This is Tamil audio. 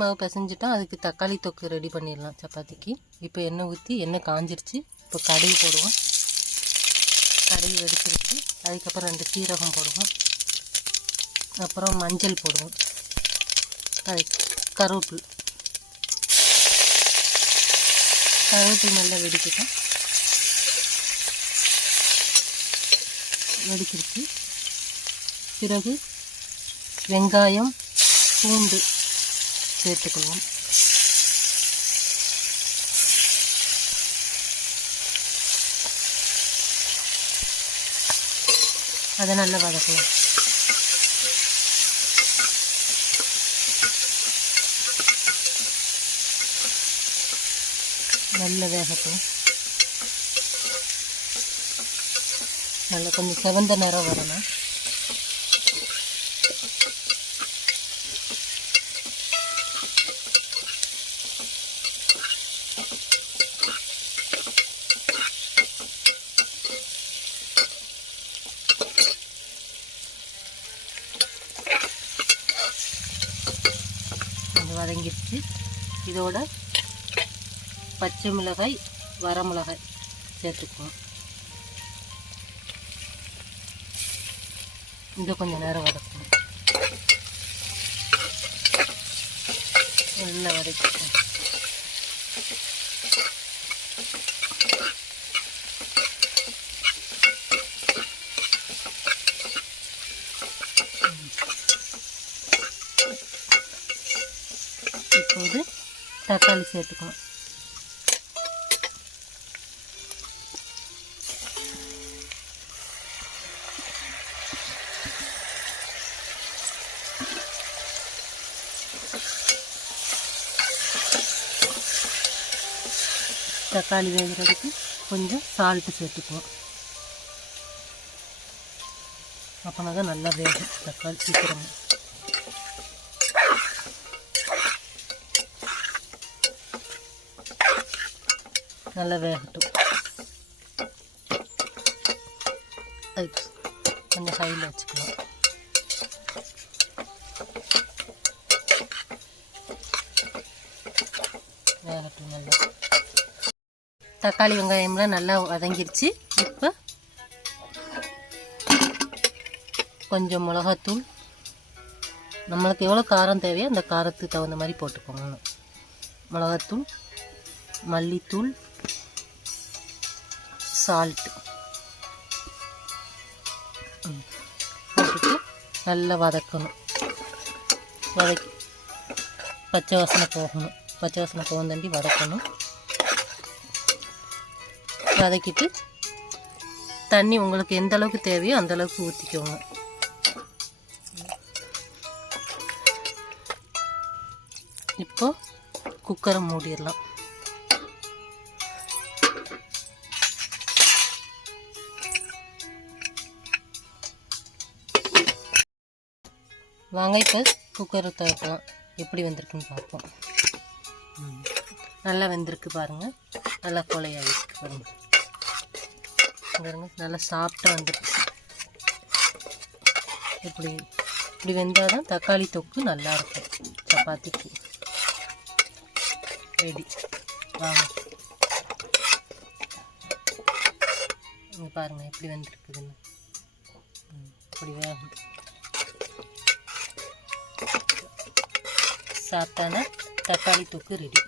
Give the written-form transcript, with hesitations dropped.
மாவு பிசைஞ்சிட்டோம். அதுக்கு தக்காளி தொக்கு ரெடி பண்ணிடலாம் சப்பாத்திக்கு. இப்போ எண்ணெய் ஊற்றி எண்ணெய் காஞ்சிருச்சு. இப்போ கடுகு போடுவோம். கடுகு வெடிச்சிருச்சு. அதுக்கப்புறம் 2 சீரகம் போடுவோம். அப்புறம் மஞ்சள் போடுவோம். அது கருவேப்பில் நல்லா வெடிக்கட்டும். வெடிச்சிருச்சு. பிறகு வெங்காயம் பூண்டு சேர்த்துக்கொள்வோம். அதை நல்லா வதக்கலாம். நல்ல வேகட்டும். நல்லா கொஞ்சம் செவந்த நிறம் வரணும். கொஞ்சம் வதங்கிடுச்சு. இதோட பச்சை மிளகாய் வரமிளகாய் சேர்த்துக்குவோம். இது கொஞ்சம் நேரம் வதக்கணும். நல்லா வதக்கிக்கணும். இப்போது தக்காளி சேர்த்துக்கணும். தக்காளி வேகிறதுக்கு கொஞ்சம் சால்ட்டு சேர்த்துக்குவோம். அப்போனா தான் நல்லா வேகும் தக்காளி சீக்கிரம். நல்லா வேகட்டும். அது கொஞ்சம் ஹையில் வச்சுக்கலாம். வேகட்டும் நல்லா. தக்காளி வெங்காயம்லாம் நல்லா வதங்கிருச்சு. இப்போ கொஞ்சம் மிளகாத்தூள், நம்மளுக்கு எவ்வளோ காரம் தேவையோ அந்த காரத்துக்கு தகுந்த மாதிரி போட்டுக்கோங்க. மிளகாத்தூள், மல்லித்தூள், சால்ட்டு போட்டுட்டு நல்லா வதக்கணும். வதக்கி பச்சை வாசனை போகணும். பச்சை வாசனை போகந்தாண்டி வதக்கணும். வதக்கிட்டு தண்ணி உங்களுக்கு எந்த அளவுக்கு தேவையோ அந்த அளவுக்கு ஊற்றிக்கோங்க. இப்போ குக்கரை மூடிடலாம். வாங்க இப்போ குக்கரை திறக்கலாம். எப்படி வந்திருக்குன்னு பார்ப்போம். நல்லா வெந்திருக்கு பாருங்கள். நல்லா கொலையாகிருக்கு பாருங்கள். பாருங்க நல்லா சாஃப்டாக வந்துடுச்சு. இப்படி வெந்தால் தான் தக்காளி தொக்கு நல்லாயிருக்கும் சப்பாத்திக்கு. ரெடி. வாங்க இங்கே பாருங்கள் எப்படி வெந்திருக்குதுன்னு. இப்படி வேகும். சாப்பிட்டான தக்காளி தொக்கு ரெடி.